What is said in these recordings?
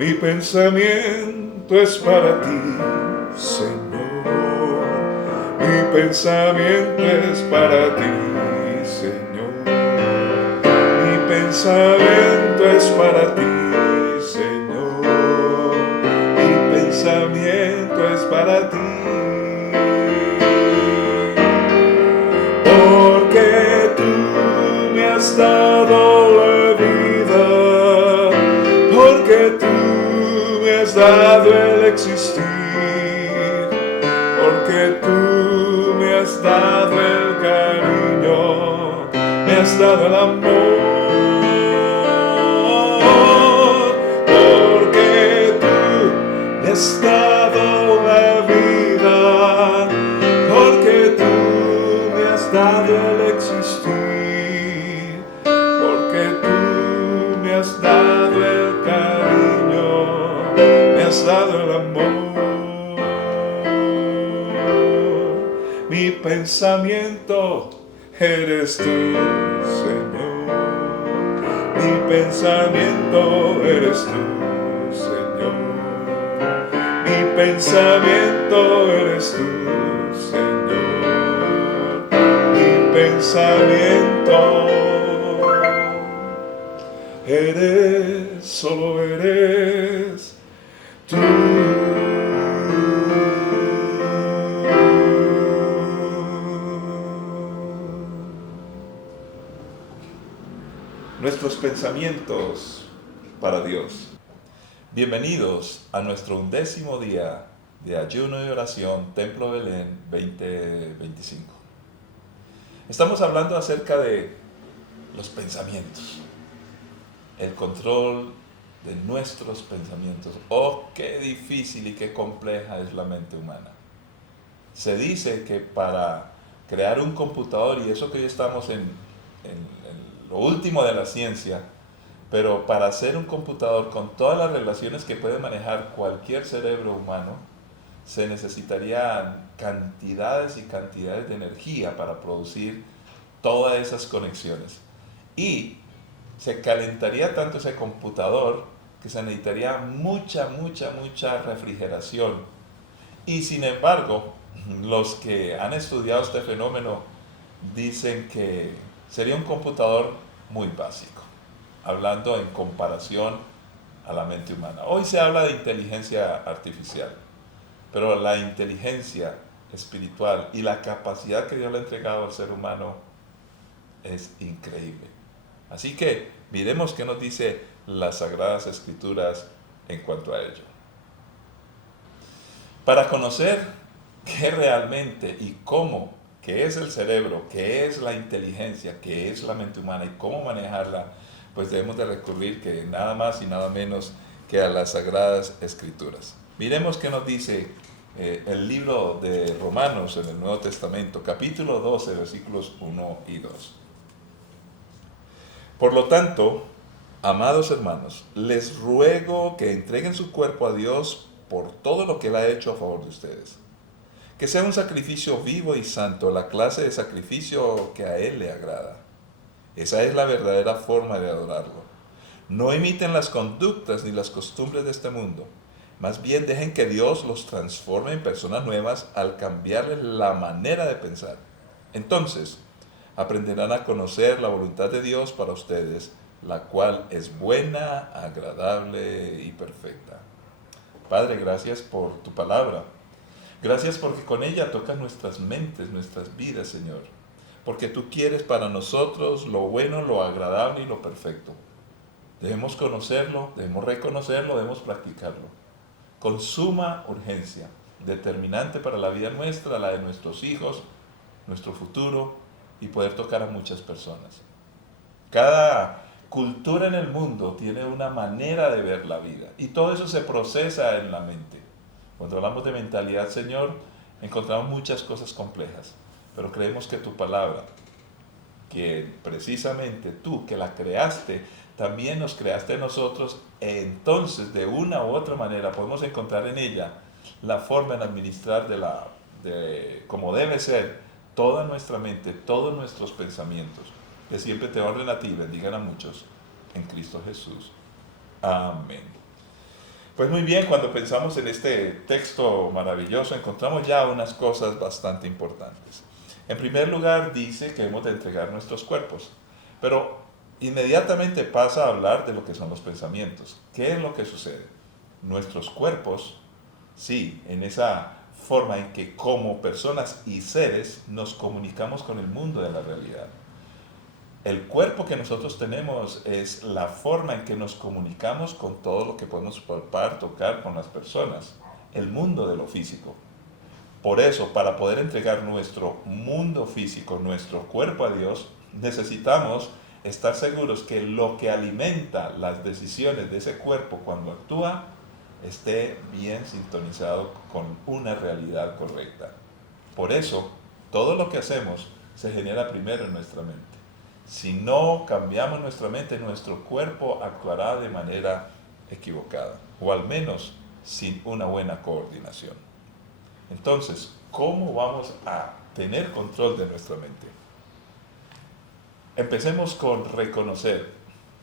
Mi pensamiento es para ti, Señor. Mi pensamiento es para ti, Señor. Mi pensamiento es para ti, Señor. Mi pensamiento es para ti. Porque tú me has dado la vida, porque tú me has dado el existir, porque tú me has dado el cariño, me has dado el amor, porque tú me has dado la vida, porque tú me has dado el existir, porque tú me has dado el cariño, me has dado el amor. Mi pensamiento eres tú, Señor. Mi pensamiento eres tú, Señor. Mi pensamiento eres tú, Señor. Mi pensamiento eres, solo eres tú. Nuestros pensamientos para Dios. Bienvenidos a nuestro 11º día de ayuno y oración Templo Belén 2025. Estamos hablando acerca de los pensamientos, el control de nuestros pensamientos. Oh, qué difícil y qué compleja es la mente humana. Se dice que para crear un computador, y eso que hoy estamos en lo último de la ciencia, pero para hacer un computador con todas las relaciones que puede manejar cualquier cerebro humano, se necesitarían cantidades y cantidades de energía para producir todas esas conexiones. Y se calentaría tanto ese computador que se necesitaría mucha refrigeración. Y sin embargo, los que han estudiado este fenómeno dicen que sería un computador muy básico, hablando en comparación a la mente humana. Hoy se habla de inteligencia artificial, pero la inteligencia espiritual y la capacidad que Dios le ha entregado al ser humano es increíble. Así que miremos qué nos dice las Sagradas Escrituras en cuanto a ello. Para conocer qué realmente y cómo, qué es el cerebro, qué es la inteligencia, qué es la mente humana y cómo manejarla, pues debemos de recurrir que nada más y nada menos que a las Sagradas Escrituras. Miremos qué nos dice el libro de Romanos en el Nuevo Testamento, capítulo 12, versículos 1 y 2. Por lo tanto, amados hermanos, les ruego que entreguen su cuerpo a Dios por todo lo que Él ha hecho a favor de ustedes. Que sea un sacrificio vivo y santo, la clase de sacrificio que a Él le agrada. Esa es la verdadera forma de adorarlo. No imiten las conductas ni las costumbres de este mundo. Más bien dejen que Dios los transforme en personas nuevas al cambiarles la manera de pensar. Entonces, aprenderán a conocer la voluntad de Dios para ustedes, la cual es buena, agradable y perfecta. Padre, gracias por tu palabra. Gracias porque con ella tocas nuestras mentes, nuestras vidas, Señor. Porque tú quieres para nosotros lo bueno, lo agradable y lo perfecto. Debemos conocerlo, debemos reconocerlo, debemos practicarlo. Con suma urgencia, determinante para la vida nuestra, la de nuestros hijos, nuestro futuro y poder tocar a muchas personas. Cada cultura en el mundo tiene una manera de ver la vida y todo eso se procesa en la mente. Cuando hablamos de mentalidad, Señor, encontramos muchas cosas complejas, pero creemos que tu palabra, que precisamente tú que la creaste, también nos creaste nosotros, entonces de una u otra manera podemos encontrar en ella la forma en administrar como debe ser toda nuestra mente, todos nuestros pensamientos, que siempre te honren a ti y bendigan a muchos en Cristo Jesús. Amén. Pues muy bien, cuando pensamos en este texto maravilloso, encontramos ya unas cosas bastante importantes. En primer lugar, dice que hemos de entregar nuestros cuerpos, pero inmediatamente pasa a hablar de lo que son los pensamientos. ¿Qué es lo que sucede? Nuestros cuerpos, sí, en esa forma en que como personas y seres nos comunicamos con el mundo de la realidad. El cuerpo que nosotros tenemos es la forma en que nos comunicamos con todo lo que podemos palpar, tocar con las personas, el mundo de lo físico. Por eso, para poder entregar nuestro mundo físico, nuestro cuerpo a Dios, necesitamos estar seguros que lo que alimenta las decisiones de ese cuerpo cuando actúa esté bien sintonizado con una realidad correcta. Por eso, todo lo que hacemos se genera primero en nuestra mente. Si no cambiamos nuestra mente, nuestro cuerpo actuará de manera equivocada, o al menos sin una buena coordinación. Entonces, ¿cómo vamos a tener control de nuestra mente? Empecemos con reconocer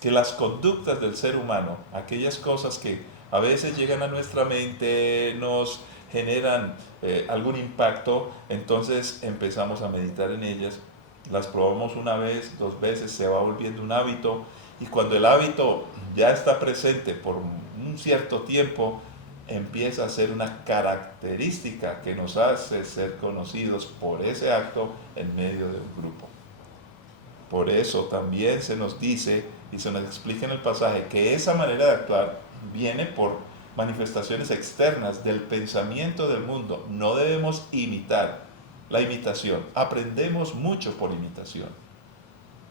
que las conductas del ser humano, aquellas cosas que a veces llegan a nuestra mente, nos generan algún impacto, entonces empezamos a meditar en ellas, las probamos una vez, dos veces, se va volviendo un hábito, y cuando el hábito ya está presente por un cierto tiempo, empieza a ser una característica que nos hace ser conocidos por ese acto en medio de un grupo. Por eso también se nos dice y se nos explica en el pasaje que esa manera de actuar viene por manifestaciones externas del pensamiento del mundo. No debemos imitar la imitación. Aprendemos mucho por imitación.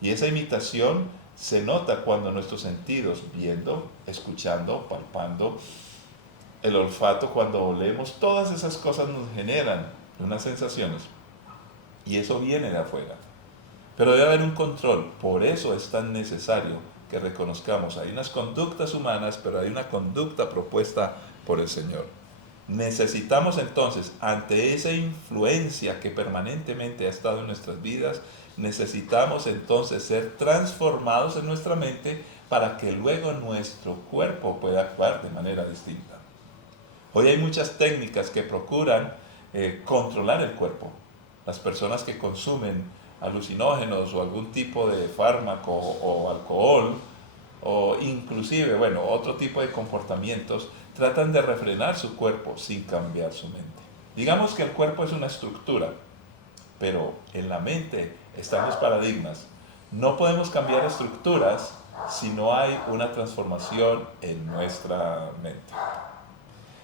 Y esa imitación se nota cuando nuestros sentidos, viendo, escuchando, palpando, el olfato, cuando olemos, todas esas cosas nos generan unas sensaciones. Y eso viene de afuera. Pero debe haber un control, por eso es tan necesario que reconozcamos, hay unas conductas humanas, pero hay una conducta propuesta por el Señor. Necesitamos entonces, ante esa influencia que permanentemente ha estado en nuestras vidas, necesitamos entonces ser transformados en nuestra mente para que luego nuestro cuerpo pueda actuar de manera distinta. Hoy hay muchas técnicas que procuran controlar el cuerpo. Las personas que consumen alucinógenos o algún tipo de fármaco o alcohol o inclusive, bueno, otro tipo de comportamientos, tratan de refrenar su cuerpo sin cambiar su mente. Digamos que el cuerpo es una estructura, pero en la mente están los paradigmas. No podemos cambiar estructuras si no hay una transformación en nuestra mente.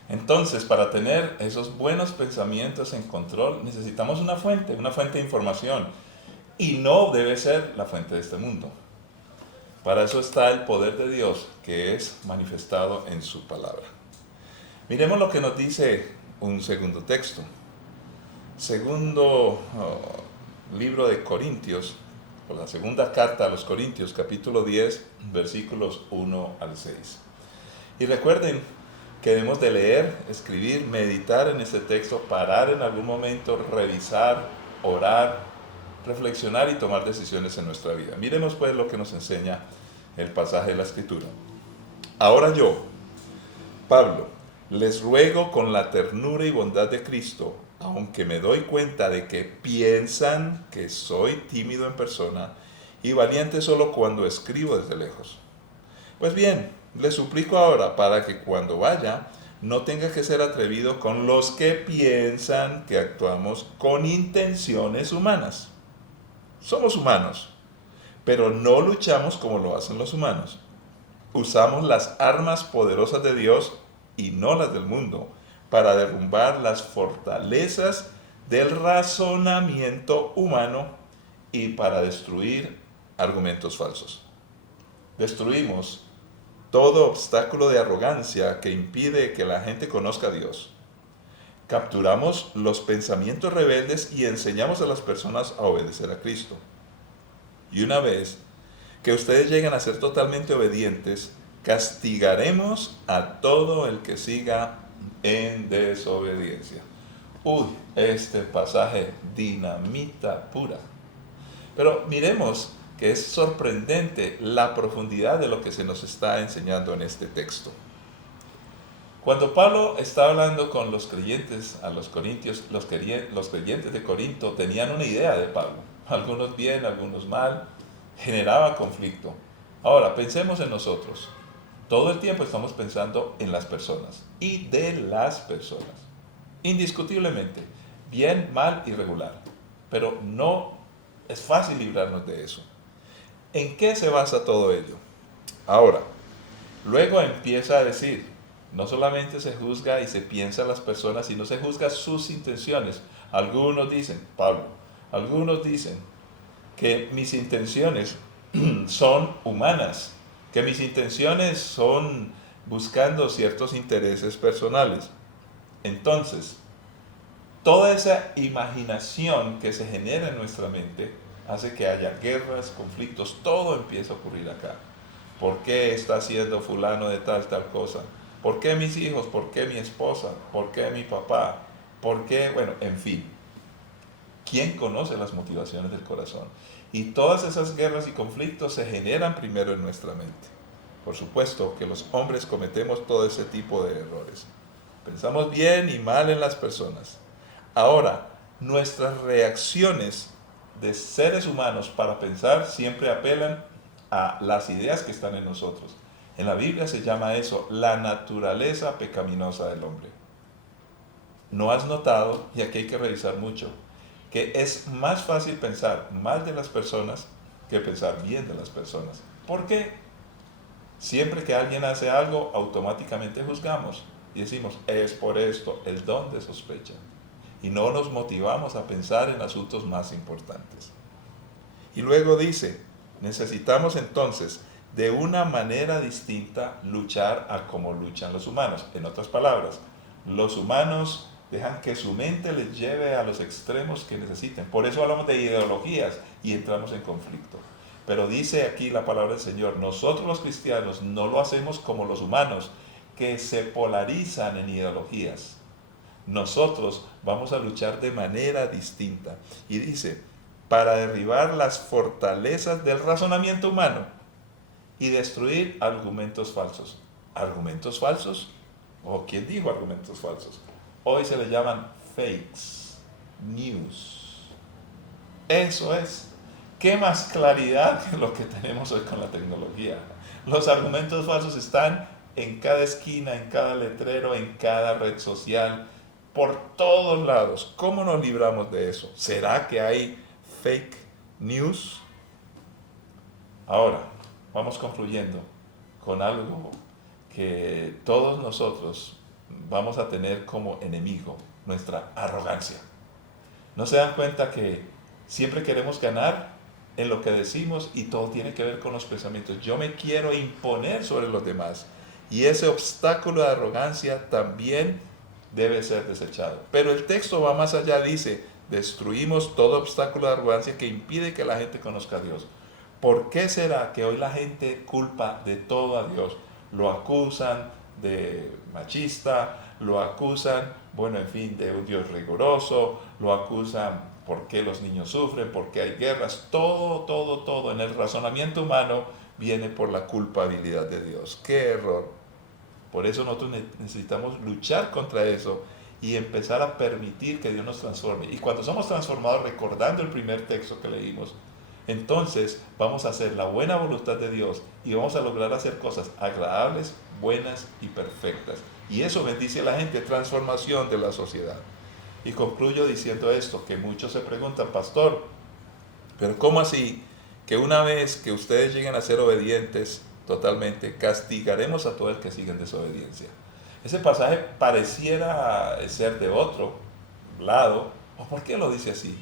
Entonces, para tener esos buenos pensamientos en control, necesitamos una fuente de información. Y no debe ser la fuente de este mundo. Para eso está el poder de Dios, que es manifestado en su palabra. Miremos lo que nos dice un segundo texto. Segundo libro de Corintios, o la segunda carta a los Corintios, capítulo 10, versículos 1 al 6. Y recuerden que debemos de leer, escribir, meditar en este texto, parar en algún momento, revisar, orar, reflexionar y tomar decisiones en nuestra vida. Miremos pues lo que nos enseña el pasaje de la Escritura. Ahora yo, Pablo, les ruego con la ternura y bondad de Cristo, aunque me doy cuenta de que piensan que soy tímido en persona y valiente solo cuando escribo desde lejos. Pues bien, les suplico ahora para que cuando vaya no tenga que ser atrevido con los que piensan que actuamos con intenciones humanas. Somos humanos, pero no luchamos como lo hacen los humanos. Usamos las armas poderosas de Dios y no las del mundo para derrumbar las fortalezas del razonamiento humano y para destruir argumentos falsos. Destruimos todo obstáculo de arrogancia que impide que la gente conozca a Dios. Capturamos los pensamientos rebeldes y enseñamos a las personas a obedecer a Cristo. Y una vez que ustedes lleguen a ser totalmente obedientes, castigaremos a todo el que siga en desobediencia. Uy, este pasaje dinamita pura. Pero miremos que es sorprendente la profundidad de lo que se nos está enseñando en este texto. Cuando Pablo está hablando con los creyentes, a los corintios, los creyentes de Corinto tenían una idea de Pablo. Algunos bien, algunos mal, generaba conflicto. Ahora, pensemos en nosotros. Todo el tiempo estamos pensando en las personas y de las personas. Indiscutiblemente, bien, mal y regular. Pero no es fácil librarnos de eso. ¿En qué se basa todo ello? Ahora, luego empieza a decir, no solamente se juzga y se piensa en las personas, sino se juzga sus intenciones. Algunos dicen, Pablo, algunos dicen que mis intenciones son humanas, que mis intenciones son buscando ciertos intereses personales. Entonces, toda esa imaginación que se genera en nuestra mente hace que haya guerras, conflictos, todo empieza a ocurrir acá. ¿Por qué está haciendo fulano de tal cosa? ¿Por qué mis hijos? ¿Por qué mi esposa? ¿Por qué mi papá? ¿Por qué? Bueno, en fin. ¿Quién conoce las motivaciones del corazón? Y todas esas guerras y conflictos se generan primero en nuestra mente. Por supuesto que los hombres cometemos todo ese tipo de errores. Pensamos bien y mal en las personas. Ahora, nuestras reacciones de seres humanos para pensar siempre apelan a las ideas que están en nosotros. En la Biblia se llama eso la naturaleza pecaminosa del hombre. ¿No has notado, y aquí hay que revisar mucho, que es más fácil pensar mal de las personas que pensar bien de las personas? ¿Por qué? Siempre que alguien hace algo, automáticamente juzgamos y decimos, es por esto, el don de sospecha. Y no nos motivamos a pensar en asuntos más importantes. Y luego dice, necesitamos entonces de una manera distinta luchar a como luchan los humanos. En otras palabras, los humanos dejan que su mente les lleve a los extremos que necesiten. Por eso hablamos de ideologías y entramos en conflicto. Pero dice aquí la palabra del Señor, nosotros los cristianos no lo hacemos como los humanos, que se polarizan en ideologías. Nosotros vamos a luchar de manera distinta. Y dice, para derribar las fortalezas del razonamiento humano y destruir argumentos falsos. ¿Argumentos falsos? ¿O quién dijo argumentos falsos? Hoy se le llaman fakes, news. Eso es. ¿Qué más claridad que lo que tenemos hoy con la tecnología? Los argumentos falsos están en cada esquina, en cada letrero, en cada red social, por todos lados. ¿Cómo nos libramos de eso? ¿Será que hay fake news? Ahora, vamos concluyendo con algo que todos nosotros vamos a tener como enemigo, nuestra arrogancia. ¿No se dan cuenta que siempre queremos ganar en lo que decimos y todo tiene que ver con los pensamientos? Yo me quiero imponer sobre los demás y ese obstáculo de arrogancia también debe ser desechado. Pero el texto va más allá, dice, destruimos todo obstáculo de arrogancia que impide que la gente conozca a Dios. ¿Por qué será que hoy la gente culpa de todo a Dios? Lo acusan de machista, lo acusan, bueno, en fin, de un Dios riguroso, lo acusan porque los niños sufren, porque hay guerras, todo en el razonamiento humano viene por la culpabilidad de Dios. ¡Qué error! Por eso nosotros necesitamos luchar contra eso y empezar a permitir que Dios nos transforme. Y cuando somos transformados, recordando el primer texto que leímos, entonces vamos a hacer la buena voluntad de Dios y vamos a lograr hacer cosas agradables, buenas y perfectas. Y eso bendice a la gente, transformación de la sociedad. Y concluyo diciendo esto, que muchos se preguntan, pastor, pero ¿cómo así que una vez que ustedes lleguen a ser obedientes totalmente, castigaremos a todo el que siga en desobediencia? Ese pasaje pareciera ser de otro lado. ¿O por qué lo dice así?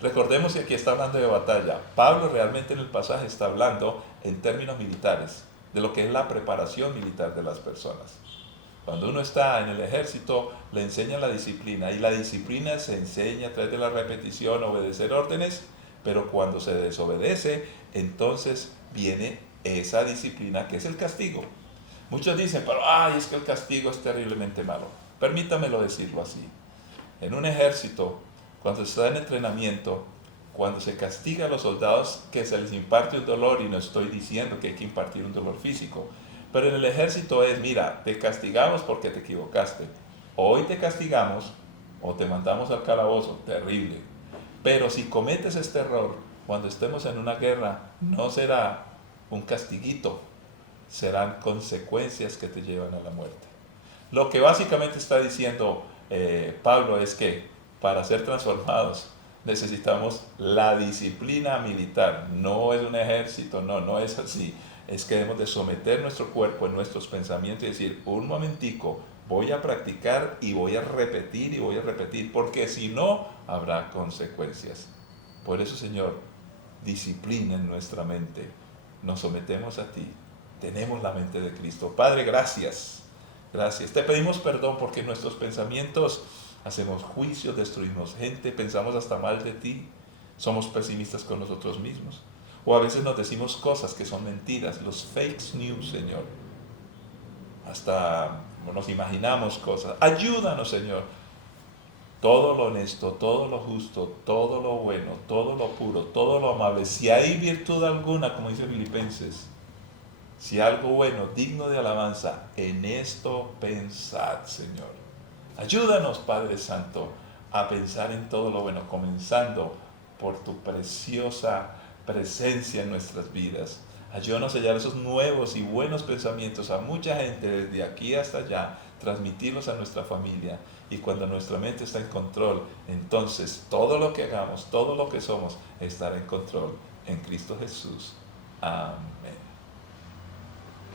Recordemos que aquí está hablando de batalla. Pablo realmente en el pasaje está hablando en términos militares, de lo que es la preparación militar de las personas. Cuando uno está en el ejército, le enseñan la disciplina, y la disciplina se enseña a través de la repetición, obedecer órdenes, pero cuando se desobedece, entonces viene esa disciplina que es el castigo. Muchos dicen, pero es que el castigo es terriblemente malo. Permítamelo decirlo así. En un ejército, cuando se está en entrenamiento, cuando se castiga a los soldados, que se les imparte un dolor, y no estoy diciendo que hay que impartir un dolor físico, Pero en el ejército es, mira, te castigamos porque te equivocaste. Hoy te castigamos o te mandamos al calabozo, terrible. Pero si cometes este error, cuando estemos en una guerra, no será un castiguito, serán consecuencias que te llevan a la muerte. Lo que básicamente está diciendo Pablo es que para ser transformados necesitamos la disciplina militar. No es un ejército, no, no es así. Es que debemos de someter nuestro cuerpo en nuestros pensamientos y decir, un momentico, voy a practicar y voy a repetir, porque si no, habrá consecuencias. Por eso, Señor, disciplina en nuestra mente. Nos sometemos a ti. Tenemos la mente de Cristo. Padre, gracias. Gracias. Te pedimos perdón porque en nuestros pensamientos hacemos juicios, destruimos gente, pensamos hasta mal de ti, somos pesimistas con nosotros mismos. O a veces nos decimos cosas que son mentiras, los fake news, Señor. Hasta nos imaginamos cosas. Ayúdanos, Señor. Todo lo honesto, todo lo justo, todo lo bueno, todo lo puro, todo lo amable. Si hay virtud alguna, como dice Filipenses, si algo bueno, digno de alabanza, en esto pensad, Señor. Ayúdanos, Padre Santo, a pensar en todo lo bueno, comenzando por tu preciosa presencia en nuestras vidas. Ayúdanos a hallar esos nuevos y buenos pensamientos a mucha gente desde aquí hasta allá, transmitirlos a nuestra familia. Y cuando nuestra mente está en control, entonces todo lo que hagamos, todo lo que somos, estará en control en Cristo Jesús. Amén.